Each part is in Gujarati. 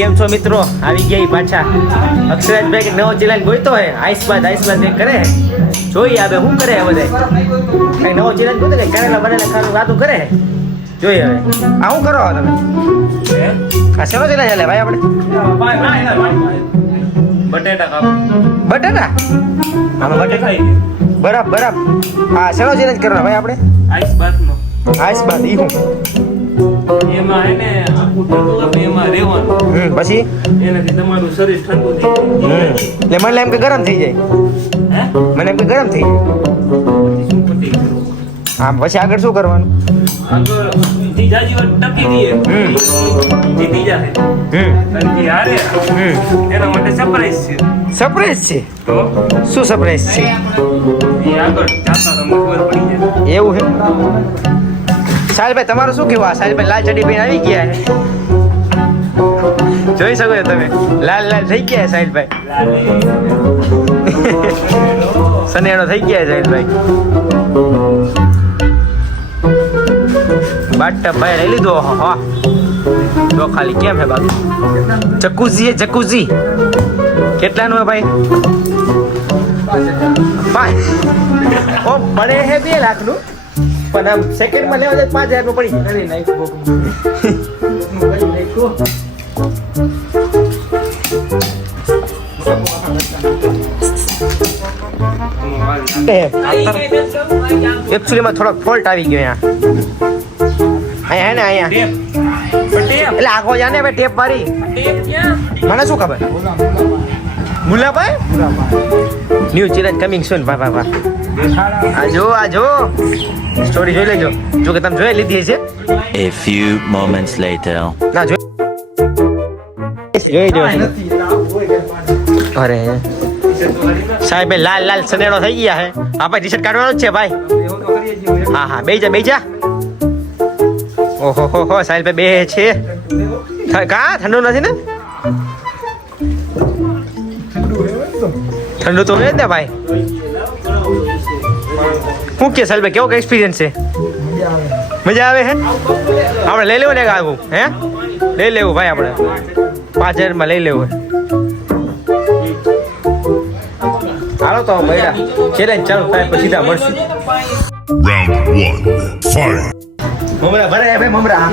કેમ છો મિત્રો? આવી ગયા પાછા અક્ષરાજભાઈ કે નવો ચેલેન્જ ગોઈતો હે આઈસબાદ એક કરે જોઈએ હવે શું કરે બધે કઈ નવો ચેલેન્જ ગોતો કે કરેલા બનેલા ખાવાનું વાતું કરે જોઈએ હવે આ શું કરો તમે આ શેનો ચેલેન્જ ચાલે ભાઈ આપણે બટેટા આમાં બટેટા બરાબર હા શેનો ચેલેન્જ કરવાનો ભાઈ આપણે આઈસબાદ ઈ હું એમાં હે ને આખું ઠંડુ હોય એમાં રહેવાનું પછી એનાથી તમારું શરીર ઠંડુ થઈ જાય એટલે મને એમ કે ગરમ થઈ જાય હે મને એમ કે ગરમ થઈ જાય શું પતી ગયું હા પછી આગળ શું કરવાનું આગળ જે જાજી વાર ટકી દઈએ જીતી જાય અને જે હારે એના માટે સરપ્રાઈઝ છે સરપ્રાઈઝ છે તો શું સરપ્રાઈઝ છે એ આગળ જાતા તમને ખબર પડી જાય એવું છે સાહેલભાઈ તમારું શું કહેવું? આ સાહેલભાઈ લાલ ચડી પીને આવી ગયા છે જોઈ શકો છો તમે લાલ થઈ ગયા છે સાહેલભાઈ સનેડો થઈ ગયા છે સાહેલભાઈ બાટા ભાઈ લઈ લીધો હા જો ખાલી કેમ છે બાકી જકુઝી કેટલાનું હે ભાઈ 5 ઓ બને હે 2 લાખનું પણ આમ સેકન્ડમાં લેવા જાય 5000 નું પડી અરે નાખ્યો એકચ્યુઅલીમાં થોડોક ફોલ્ટ આવી ગયો અહીંયા એટલે આખો જાને ભાઈ ટેપ મારી મને શું ખબર મુલાભાઈ ન્યુ ચેલેન્જ કમિંગ સૂન વાહ આજો સ્ટોરી જોઈ લેજો જો કે તમે જોઈ લીધી છે A few moments later. ના જોઈ અરે સાહેબ લાલ સનેડો થઈ ગયા હે આપણે ટી શર્ટ કાઢવાનો જ છે ભાઈ હા બેજા ઓહો હો સાહેબ બે છે કા ઠંડુ નથી ને ઠંડુ તો હોય ને ભાઈ શું કે સાહેબ કેવો એક્સપિરિયન્સ છે મજા આવે હે આપણે લઈ લેવું ને આવું હે લઈ લેવું ભાઈ આપણે 5000 માં લઈ લેવું હાલો તો ભાઈ ચેલેન્જ ચાલુ થાય પછી સીધા મળશું Round 1. Fight. મમરા ભરે ભાઈ મમરા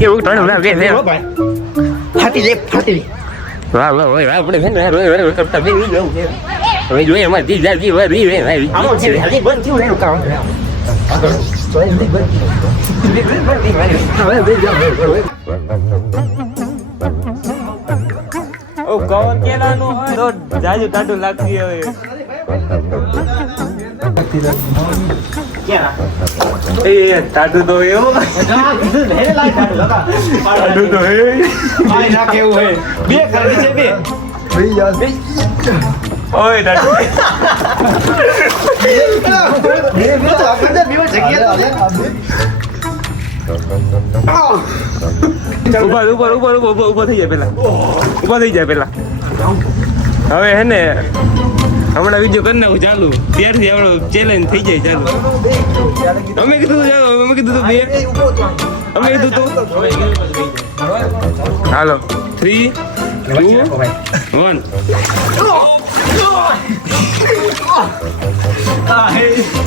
કેવું ઠંડુ ના વે ભાઈ ફાટી લે વાહ આપણે કરતા હવે જોઈએ અમાર દી જાજી વરી રે આવો છે હાલી બંધ થયું એનું કામ ઓ કવર કેલાનું હોય તો જાજુ ટાટું લાગતી હવે એ ટાટું તો એવું ટાટું તો હે પાણી ના કેવું હે બે ખાલી છે બે ઓય ટાટું ઉભા થઈ જાય પેલા હવે હે ને હમણાં વિડીયો કરી નાખું ચાલુ ત્યારથી આપણો ચેલેન્જ થઈ જાય ચાલુ અમે કીધું બે અમે કીધું તો હાલો 3 2 1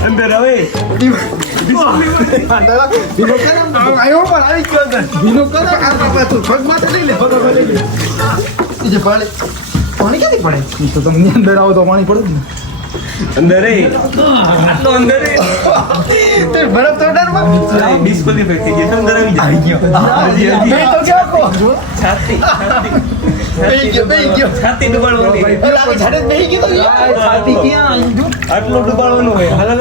અંદર હવે પાણી ક્યાંથી પડે તો તમને અંદર આવો તો પાણી પડે ને અંદર આટલો અંદર બરફ તો ડરમાં ડિસ્કોલિફાઈ થઈ ગયો અંદર આવી ગયો છાતી ડુબાડવાની આટલો ડુબાડવાનું હોય હાલ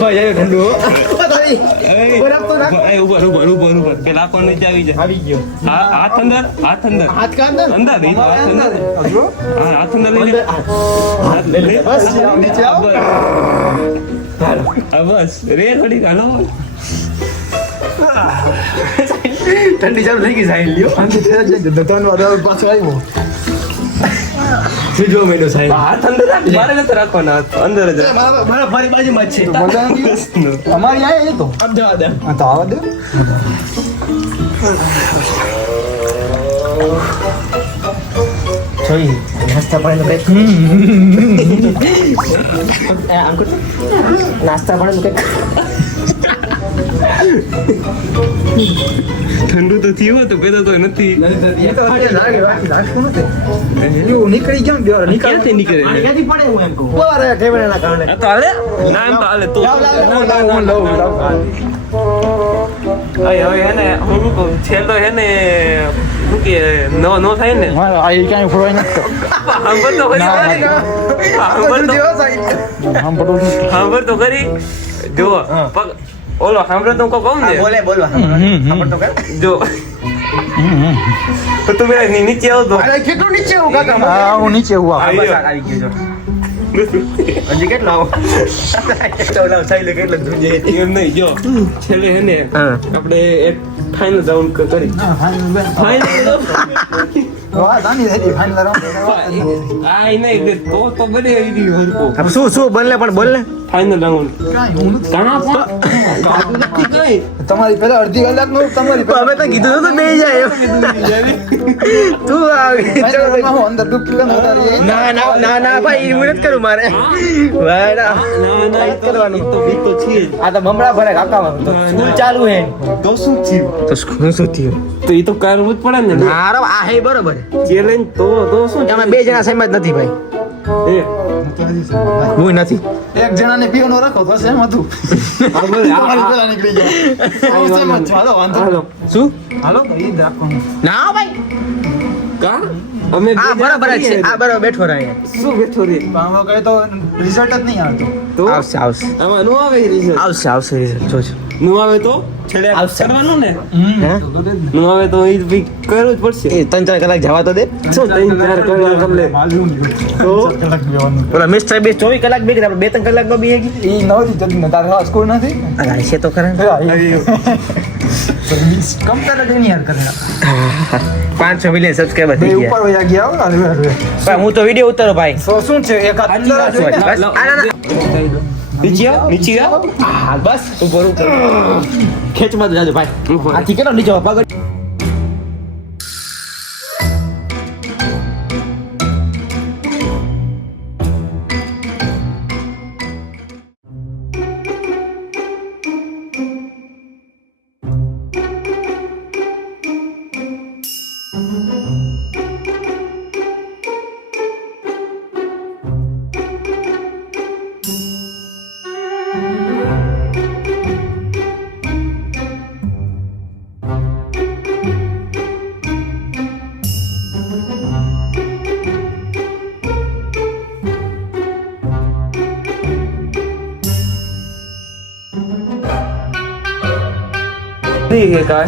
ભાઈ ઠંડુ ઉપર પેલા કોણ નીચે આવી ગયો હાથ અંદર હાથ અંદર અંદર નહીં હાથ અંદર લઈ બસ રે થોડી હાલો ઠંડી ચાલુ થઈ ગઈ સાહેબ લ્યો પાછો આવ્યો સુજવા માંડ્યો સાહેબ. હાથ અંદર રાખ, બારે નથી રાખવાના હાથ, અંદર જ રાખ. મારા મારી બાજુમાં જ છે. મજા નથી અમારી આ એ તો આમ જવા દે. હા તો આવા દે જોઈ નાસ્તા પાણીનું કંઈક આમ કરતો. નાસ્તા પાણીનું કંઈક ઠંડુ તો થયું હતું, પેલા તો નથી. એ તો અત્યારે લાગે બાકી રાખવું નથી એવું નીકળી ગયા ને બે ક્યાંથી નીકળે છે? ક્યાંથી પડે હું એમ કહું. બરાબર કેમેરાના કારણે. આ તો હાલે ના, એમ તો હાલે. તો હવે હે ને હું શું કહું, છેલ્લો હે ને શું કે નો થાય ને, આ એ ક્યાંય ફરવાય નથી સાંભળ તો ખરી મારી. સાંભળ તો ખરી. જો પગ ઓલો સાંભળે તો હું કહું ને, બોલે બોલવા. ખબર તો કર. જો તો તું પેલા નીચે આવતો. અરે કેટલું નીચે હું કાકા. હા હું નીચે હું હા, બસ આવી ગયો છો. હજી કેટલો આવો. ચૌલાવ સાઈલે કેટલો ધુજે. એમ નહીં, જો છેલ્લે હે ને આપણે એક ફાઇનલ રાઉન્ડ કરી. ફાઇનલ વાહ દાની થઈ ફાઇનલ રાઉન્ડ આ નહીં તો બને એવી હરકો. શું શું બોલને પણ બોલને. ફાઇનલ રાઉન્ડ કાંઈ હું નથી કાં પણ નથી કઈ. તમારી પેલા અડધી કલાક નું તમારી અમે તો કીધું તો બે જાય તું આવી હું અંદર ડૂબકી લઈને ઉતારી જઈ. ના ના ના ના ભાઈ એવું નથી કરું મારે વાડા ના ના એ કરવાનું તો બી તો છે જ. આ તો બમડા ભરે કાકા તો સ્કૂલ ચાલુ હે તો શું થયું? તો સ્કૂલ શું થયું તો એ તો કરવું જ પડે ને. હારો આ હે બરોબર ચેલેન્જ તો શું તમે બે જણા સેમ જ નથી ભાઈ એ હું નથી એક જણાને પીવાનો રાખો તો એમ હતું તમારી પેલા નીકળી ગયા હું સેમ જ છું. હાલો વાંધો નહીં. શું હાલો તો ઈ જ રાખવાનું ના ભાઈ કા અમે આ બરોબર જ છે આ બરોબર બેઠો રહે શું બેઠો રે પણ હવે કઈ તો રિઝલ્ટ જ નહીં આવતું તો આવશે આવશે આમાં નો આવે રિઝલ્ટ. આવશે આવશે રિઝલ્ટ જોજો નો આવે તો છેડે આવશે. કરવાનું ને. હે નો આવે તો એ ભી કરવું જ પડશે. એ 3-4 કલાક જવા તો દે શું 3-4 કલાક અમને તો કલાક બેવાનું ઓલા મિસ્ટર બે 24 કલાક બે આપણે 2-3 કલાક નો બે ગઈ ઈ નવરી જતી ને તારે સ્કૂલ નથી અરે છે તો ખરા કમ્પ્યુટર ની યાર કરે 500 મિલિયન સબસ્ક્રાઇબર બે થઈ ઉપર ગયા વયા ગયા હો અરે ભાઈ હું તો વિડિયો ઉતારો ભાઈ સો શું છે એક હાથ અંદર જ હોય ને? બસ આ ના ના નીચે આવ. હા બસ ઉપર ઉપર ખેંચમાં જાજો ભાઈ આથી કેટલો નીચે પગ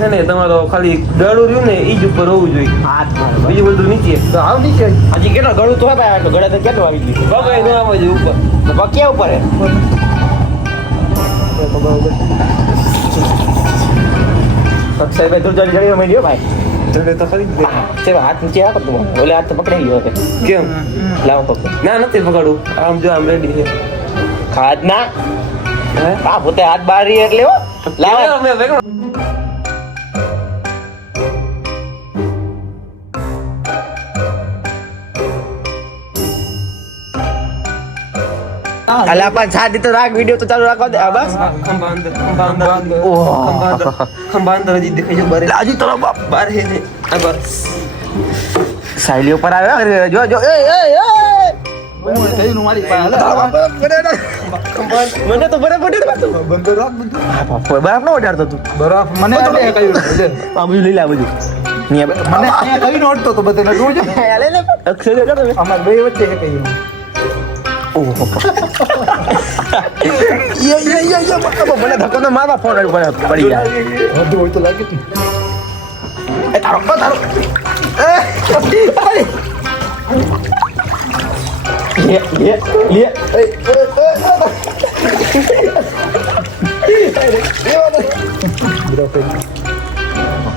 છે ને તમારો ખાલી ગળું રહ્યું ને ઈ જ ઉપર હોવું જોઈએ. બીજું બધું નીચે. તો આવ નીચે હજી કેટલો ગળું તો હે ભાઈ આટલો ગળા તો કેટલો આવી ગયું પગ એ નો આવે છે ઉપર. તો પગ ક્યાં ઉપર હે પગ સાહેબ દૂર જડી જડી માંડ્યો ભાઈ ચડે તો ખરી જ ને. તે હાથ નીચે રાખો તું ઓલે હાથ તો પકડાઈ ગયો હવે કેમ? લાવો પગ ના નથી પકડવું. આમ જો આમ રેડી છે. ખાદ ના હે? આ પોતે હાથ બહાર રહી એટલે હો લાવો અમે વેગળો. અલા પણ છાતી તો રાખ વિડિયો તો ચાલુ રાખવા દે આ બસ ખંભા અંદર, ખંભા અંદર. ઓહ. ખંભા અંદર, ખંભા અંદર હજી દેખાય છે બારે. હજી તો બાપ બાર હે ને. આ બસ. સાયલી ઉપર આવે જો જો એ હું થયું મારી પાસે મને તો બરાબર પડ્યું બંધ રાખ બંધ હા બાપ બરાબર ન ઓડાડતો તું બરફ મને આલે કહ્યું આ બધું લઈ લે આ બધું ની મને અહીંયા કઈ નોટતો તો બધે લડવું છે લે લે અક્ષર લે તમે અમાર બે વચ્ચે હે કહ્યું ઓહો યે મને ધક્કો તો મારવા ફોન પડી જાય વધુ હોય તો લાગે તું એ તારો લે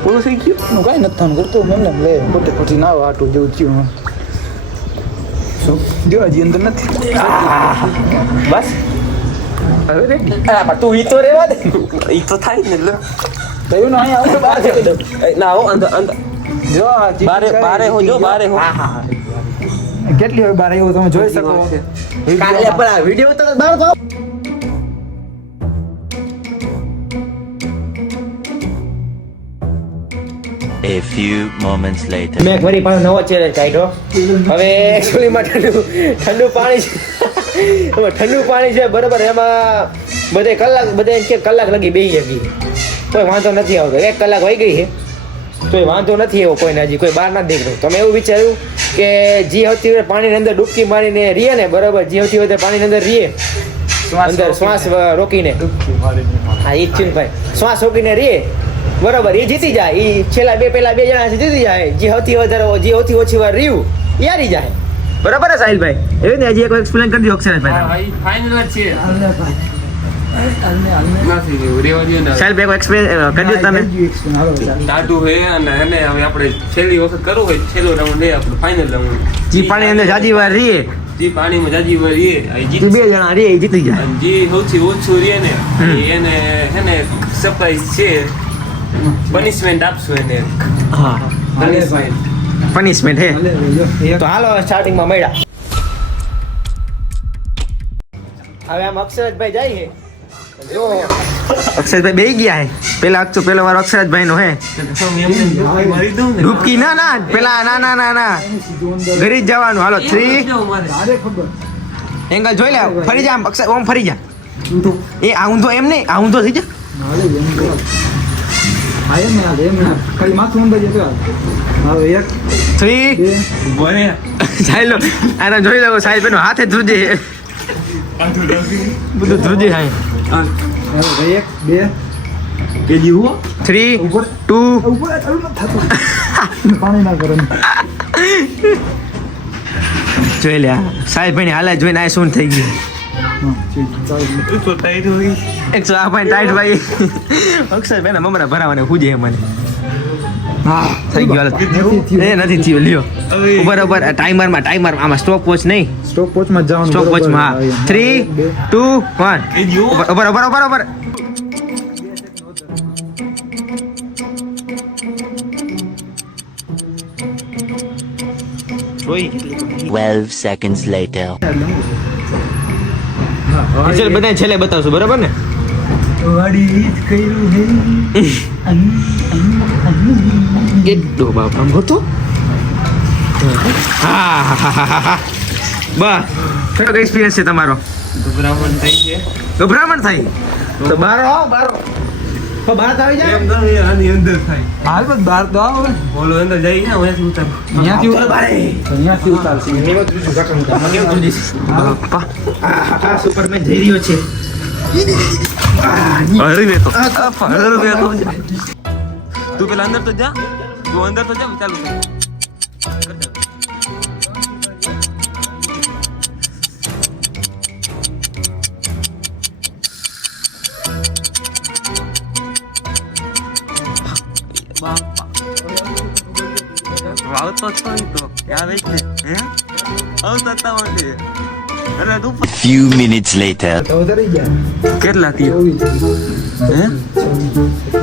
પૂરું થઈ ગયું. હું કઈ નથી થવાનું કરતો મને લે પોતે પોતે ના આટું જેવું થયું જો હજી અંદર નથી બસ હવે રેડી પણ તું ઈ તો રેવા દે ઈ તો થાય ને લે થયું ને અહીંયા આવો બહાર ફેંકી દઉં. ના હો અંદર અંદર જો આ ચીટી બારે કઈ બારે હો જો બારે હો હા હા કેટલી હોય બાર એવું તમે જોઈ શકો કાલે પણ આ વિડીયો તો બહાર તો A few moments later. મેં ફરી પાછો નવો ચેલેન્જ કાઢ્યો હવે એકચ્યુઅલીમાં ઠંડુ પાણી છે હવે ઠંડુ પાણી છે બરાબર એમાં બધે એમ કે કલાક લગી બેસી જગી કોઈ વાંધો નથી આવતો 1 કલાક વહી ગઈ છે તોય વાંધો નથી એવો કોઈને હજી કોઈ બહાર ના દેખાડું તમે એવું વિચાર્યું કે જે સૌથી વધારે પાણીની અંદર ડૂબકી મારીને રીએ ને બરાબર જે સૌથી વધારે પાણીની અંદર રીએ અંદર શ્વાસ રોકીને હા એ જ છે ને ભાઈ શ્વાસ રોકીને રીએ બરાબર એ જીતી જાય એ છેલ્લા બે જણા છે જીતી જાય જે સૌથી વધારે જે સૌથી ઓછી વાર રહ્યું એ હારી જાય બરાબર ને સાહિલભાઈ એવી ને હજી એક એક્સપ્લેન કરી દો અક્ષરભાઈ ભાઈ ફાઇનલ જ છે હાલને ભાઈ હાલને નથી રેવા દો ને સાહિલભાઈ કોઈ એક્સપ્લેન કરી દો તમે હાલો ચાલો. ટાટુ હે અને એને હવે આપણે છેલ્લી વખત કરવું હોય છેલ્લો રાઉન્ડ હે આપણે ફાઇનલ રાઉન્ડ જે પાણી અંદર જાજી વાર રીએ જે પાણીમાં જાજી વાર એ જે જીત બે જણા રીએ એ જીતી જાય અને જે સૌથી ઓછું રહે ને એને હેને સરપ્રાઈઝ છે પનિશમેન્ટ આપશું એને હા પનિશમેન્ટ પનિશમેન્ટ હે હાલે જો એક તો હાલો સ્ટાર્ટિંગમાં મળ્યા હવે આમ અક્ષરજભાઈ જાય છે જો અક્ષરભાઈ બેહી ગયા હે પેલો વાર અક્ષરજભાઈ નો હે મારી દઉં ને ડૂબકી ના પેલા ના સીધું અંદર ઘરે જ જવાનું હાલો 3 તારે ખબર એંગલ જોઈ લે ફરી જા અક્ષર ઓમ ફરી જા એ આ ઊંધો એમ નહીં આ ઊંધો થઈ જા હાલે એમ કરો હા એમ ના ખાલી માથું અંદર જતો હાલો 1 3 2 બોલે ચાલો આને જોઈ લેવો સાહેબ એનો હાથે ધ્રુજે બધું ધ્રુજે હાય હાલો ભાઈ 1 2 કેજી હો 3 ઉપર 2 ઉપર ચાલુ ન થતું પાણી ના કરો જોઈ લે સાહેબ ભાઈ હાલે જોઈને આ શું થઈ ગયું તો ટાઈટ હોય 100 આ ભાઈ ટાઈટ ભાઈ અક્ષર બેના મમરા ભરાવાને પૂજે મને હા થઈ ગયો હાલ એ નથી થયું લ્યો ઉપર ટાઈમરમાં આમાં સ્ટોપ વોચ નહીં સ્ટોપ વોચ માં જવાનું સ્ટોપ વોચમાં 3 2 કેજી હો 1 ઉપર જોઈ 12 seconds later. ચલ બધા છેલ્લે બતાવશું બરાબર ને વાડી જ કર્યું હે કેટલો બાપ આમ હતો હા બસ કેટલો એક્સપિરિયન્સ છે તમારો ગભરામણ થઈ છે ગભરામણ થાય તો બારો તો બહાર આવી જાય એમ ગમે આની અંદર થાય હાલ બસ બહાર તો આવો ને બોલો અંદર જઈ ને અહીંયાથી ઉતાર અહીંયાથી ઉતારશે સુપરમેન જઈ રહ્યો છે તું પેલા અંદર તો જા તું અંદર તો જા ચાલુ કર. આવતો જ નહીં તો આવે જ ને હે આવતા તા માટે અરે તું Few minutes later. તો ઉતરી ગયા કેટલા થયો હે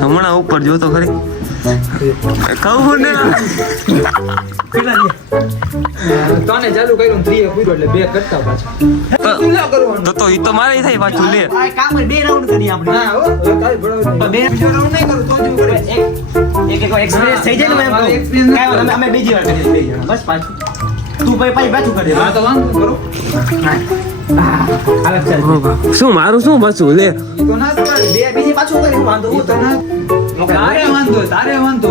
હમણાં ઉપર જો તો ખરી કહું ને તને ચાલુ કર્યું 3 પૂરો એટલે 2 કરતા પાછા તું ના કરવાનું તો ઈ તો મારે થાય પાછું લે કામ બે રાઉન્ડ કરીએ આપણે ના હો કાઈ ભળો બે બીજો રાઉન્ડ નહીં કરું તો જ કરે એક એક્સપિરિયન્સ થઈ જાય ને મેં મારો કાઈ experience વાંધો અમે બીજી વાર કરીએ બે જણા બસ પાછું તું ભાઈ પાછું કરી દે હા તો વાંધો કરો હાલત ચાલ શું મારું શું પાછું લે તો ના જ પડે બે બીજી પાછું કરી વાંધો ઈ તો ના તારે વાંધો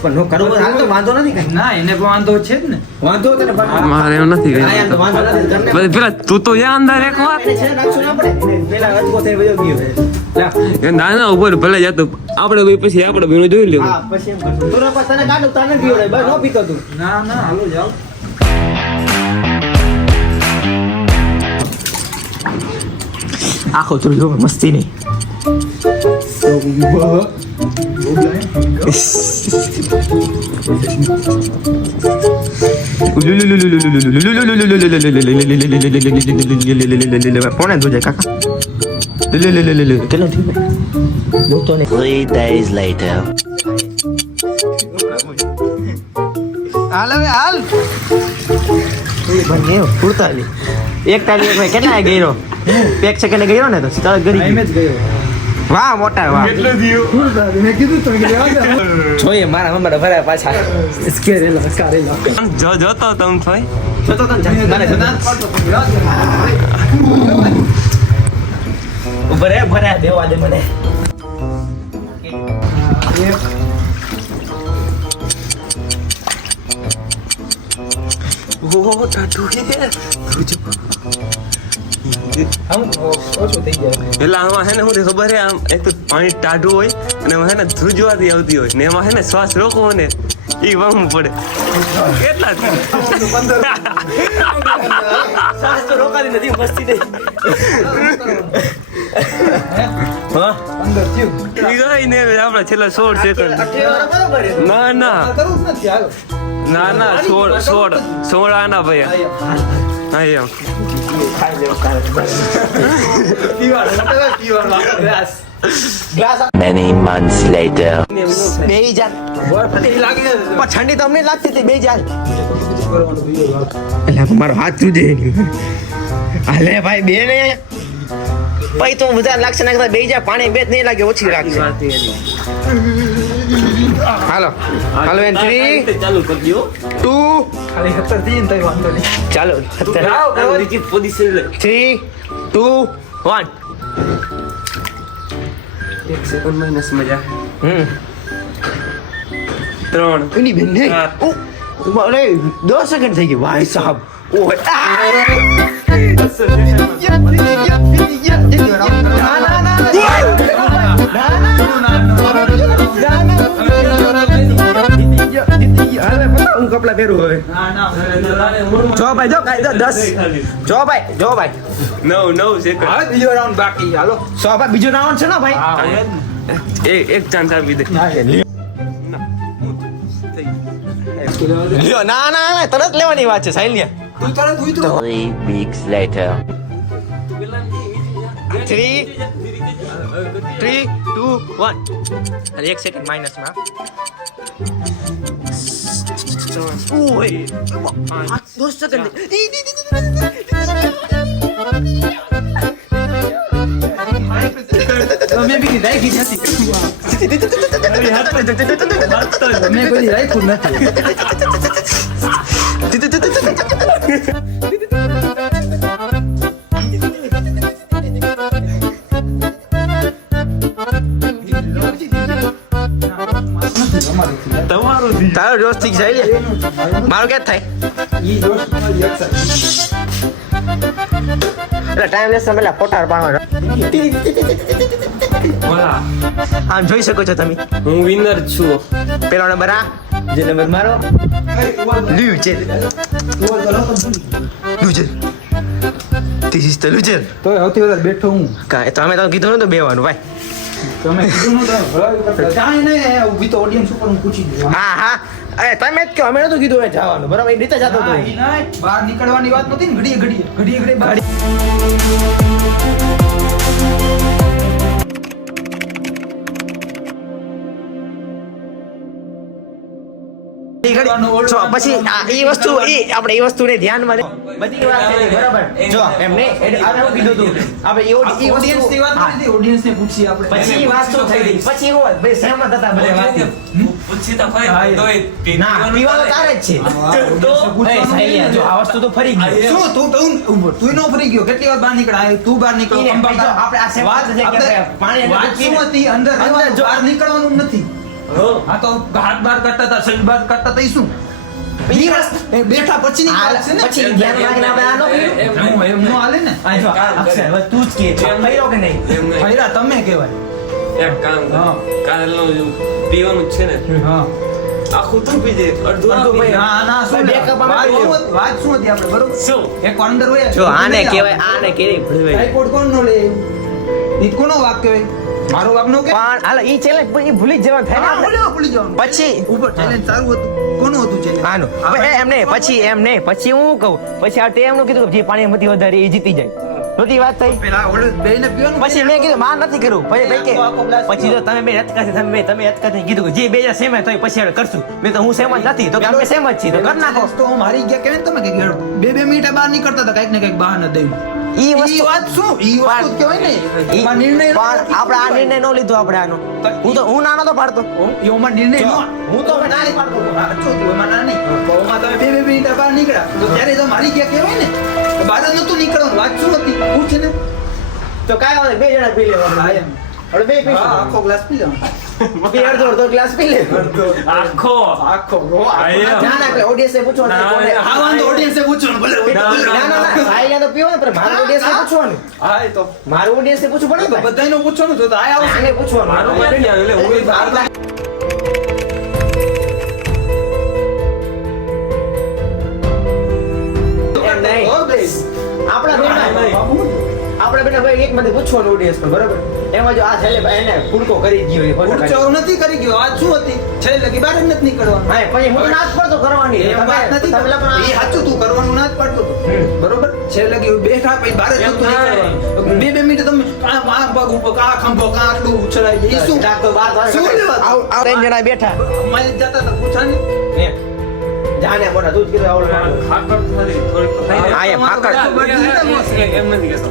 પણ નો કરવો હાલ તો વાંધો નથી કઈ ના એને પણ વાંધો છે જ ને વાંધો તને મારે એમ નથી હા એમ તો વાંધો નથી તમને પેલા તું તો યા અંદર એક વાર એને છે નાખશું ના પડે પેલા અટકો થઈ ગયો લા એ ના ના ઉપર ભલે જતો આપણે ભાઈ પછી આપણે બેનો જોઈ લેવું હા પછી એમ કરશું તને કાઢું તને પીવડે બસ નો પીતો તું ના ના હાલો જાઓ આખો તું જો મસ્તી નહીં પોણે દૂજે કાકા કેટલું થયું હું તો નહીં 3 days later. હાલ હવે હાલ પૂરતા એક તારી એક કેટલા ગયો એક સેકન્ડ ગયો ને તો તરત ગરી એમ જ ગયો વાહ મોટા વાહ કેટલો થયો મેં કીધું તો કે લેવા જોઈએ મારા મમ્મી ભરાય પાછા જોતો તમ થોય જોતો તને ભરે દેવા દે મને ઓ ટાટુ હે ઓછું થઈ જાય પેલા આમાં હે ને હું ખબર હે આમ એક તો પાણી ટાઢું હોય અને એમાં હે ને ધ્રુજવાથી આવતી હોય ને એમાં હે ને શ્વાસ રોકવો ને એ વામવું પડે કેટલા સાસ તો રોકાતી નથી મસ્તી નહીં હા અંદર થયું ઈ ગઈ ને આપણા છેલ્લા 16 સેકન્ડ બરાબર ના ના કરવું જ નથી હાલ ના ના 16 આના ભાઈ હા એમ Many months later. બે જાન પણ ઠંડી તો અમને લાગતી હતી બે જાન એટલે મારો હાથ જુદે હાલે ભાઈ બે ને પછી તો વધારે લાગશે ને બે જા પાણી બે જ નહીં લાગે ઓછી લાગશે હાલો હાલો એન 3 ચાલુ કરી દો 2 ખાલી 17 થી ને તઈ વાંધો નહીં ચાલો પોઝિશન લે 3 2 1 1 સેકન્ડ માઈનસ મજા હમ 3 એની બેન નહીં અરે 10 સેકન્ડ થઈ ગઈ ભાઈ સાહેબ ઓય હું કપડા પહેરું હવે જો ભાઈ જો કાઈ 10 જો ભાઈ 9 સેકન્ડ હવે બીજો રાઉન્ડ બાકી હાલો સો ભાઈ બીજો રાઉન્ડ છે ને ભાઈ એક ચાન્સ આપી દે લ્યો ના તરત લેવાની વાત છે સાઈલિયા તું તરત હુઈ તો 3 weeks later. 3 2 1 અને 1 સેકન્ડ માઈનસ માં ઓય 10 સેકન્ડ મેં બી રાખી નથી મેં કોઈ રાખ્યું નથી તમારું તારો દોસ્ત થી જાય મારો કે થાય ઈ દોસ્ત મારી એક્સરસાઇઝ એટલે ટાઈમ લેસ પેલા પોટાર પાડવાનો બોલા આમ જોઈ શકો છો તમે હું વિનર છું પેલો નંબર આ જે નંબર મારો લ્યુચર ધીસ ઇઝ ધ લ્યુચર તો સૌથી વધારે બેઠો હું કાંઈ તો અમે તો કીધું નતું બેવાનું ભાઈ તમે કીધું નતું કાંઈ નહીં ઊભી તો ઓડિયન્સ ઉપર હું પૂછી દઉં હા અરે તમે જ કહો અમે નતું કીધું એ જવાનું બરાબર એ રીતે જતો હતો હા, ઈ નહીં. બહાર નીકળવાની વાત નહોતી ને ઘડીએ બહાર જો પછી એ વસ્તુ આપણે એ વસ્તુને ધ્યાનમાં બધી વાત છે બરાબર જો એમને આપણે હું કીધું હતું આપણે ઓડિયન્સ ની વાત નથી ઓડિયન્સ ને પૂછી આપણે પછી વાત શું થઈ ગઈ પછી હું ભાઈ સહેમત હતા બધા વાતથી પૂછી તો ફરી તોય ના પીવાનું તારે જ છે તો એ સાહેલિયા જો આ વસ્તુ તો ફરી ગઈ શું તું નો ફરી ગયો કેટલી વાર બહાર નીકળ્યા તું બહાર નીકળો ઈ ને ભાઈ જો આપણે આ સેવા છે કે પાણી વાત શું હતી અંદર રહેવાનું, જો બહાર નીકળવાનું નથી આ તો હાથ બહાર કરતા હતા શરીર બહાર કરતા હતા ઈ શું ઈ વાત એ બેઠા પછી ની વાત છે ને પછી ધ્યાન રાખીને આપણે આ નો કર્યું હું એમ નો હાલે ને આ જો અક્ષર હવે તું જ કે ફર્યો કે નહીં ફર્યા તમે કહેવાય એક કામ હા. કાલનું પીવાનું જ છે ને હા આખું તું પી દે અડધું તો ભાઈ હા ના શું બે કપ અમે વાત પી શું હતી? વાત શું હતી આપણે બરોબર શું એક અંદર હોય જો આને કહેવાય આને કેવી ભળવાય ટ્રાયપોડ કોણ નો લે ઈ કોનો વાક કહેવાય મારો વાગનો કે પણ હાલો ઈ ચેલેન્જ ઈ ભૂલી જ જવાનું થાય ને હા, આપણે. ઓલો ભૂલી જવાનું. પછી ઉપર ચેલેન્જ સારું હતું. કોનું હતું challenge? આનું હવે એમ નહીં પછી હું કહું પછી આ ટેમનું કીધું કે જે પાણી માંથી વધારે એ જીતી જાય નહોતી વાત થઈ. પેલા ઓલો બેયને પીવાનું. પછી મેં કીધું માર નથી કર્યું પછી જો તમે બે અટકાશે તમે અટકાશે કીધું કે જે બે જણ સેમ તો પછી આપણે કરશું મેં તો હું સેમ જ નથી તો કે અમે સેમ જ છીએ તો કરી નાખો. તો હું હારી ગયા કહેવાય ને તમે કે હેડો. 2 મિનિટે બહાર નીકળતા હતા કંઈક ને કંઈક બહાના દઈને. ઈ ઈ વસ્તુ વાત શું? ઈ વસ્તુ જ કહેવાય ને. ઈ- એમાં નિર્ણય નો પણ આપણે આ નિર્ણય નો લીધો આપણે આનો હું નાનો તો પાડતો એમાં નિર્ણય નો. હું તો ના નહીં પાડતો. સાચું હતું, એમાં ના નહીં. તો એમાં તમે 2 મિનિટે બહાર નીકળ્યા તો ત્યારે તો મારી ગયા કહેવાય ને. તો બહાર જ નહોતું નીકળવાનું. વાત શું હતી? પૂછ ને. તો કાંઈ વાંધો નહીં, બે જણા પી લેવાનું હા, એમ. હવે બે પીશું. હા, આખો ગ્લાસ પી લેવાનો. પછી અડધો ગ્લાસ પી લે આખો આખો આયા. ના ના ઓડિયન્સ એ પૂછવાનું ના, કોને- ના. હા, વાંધો audience એ પૂછવાનું. ભલે ના સાયલા તો પીવો ને પણ મારું ઓડિયન્સ ને પૂછવાનું હા, એ તો મારું ઓડિયન્સ ને પૂછવું પડે ને ભાઈ. બધાયનું પૂછવાનું તો આ આવશે. આને પૂછવાનું મારું ક્યાંથી આવે? એટલે હું એમ નહીં. હો, બેસ. આપણા બેટા ભાઈ એક માંથી પૂછવાનું ઓડિયન્સ પર બરાબર એમાં જો આ છેલ્લે ભાઈ એને ફૂડકો કરી જ ગયો એ ખોટો પૂછો નથી કરી ગયો. આ શું હતી? છેલ્લે લગી બહાર જ નથી નીકળવાનું. હા પછી હું તો ના જ પડતો કરવાની એમ વાત નથી. તમે લોકો એ સાચું તું કરવાનું ના જ પાડતો હતો. બરોબર? છેલ્લે લગી બેઠા પછી બહાર જ એમ નહોતું થાય. નીકળવાનું. 2 મિનિટ તમે આ પગ ઉપર આ ખંભો કા આટલું ઉછળાઈ જાય. એ શું? તો બાર શું લેવા? ત્રણ જણા બેઠા અમારે જતા હતા પૂછાને. એમ. જાને મોટા દૂધ કીધું આવડું ખાકર થોડીક તો થઈ જાય. હા, એ ફાકડ. એમ નથી કહેતો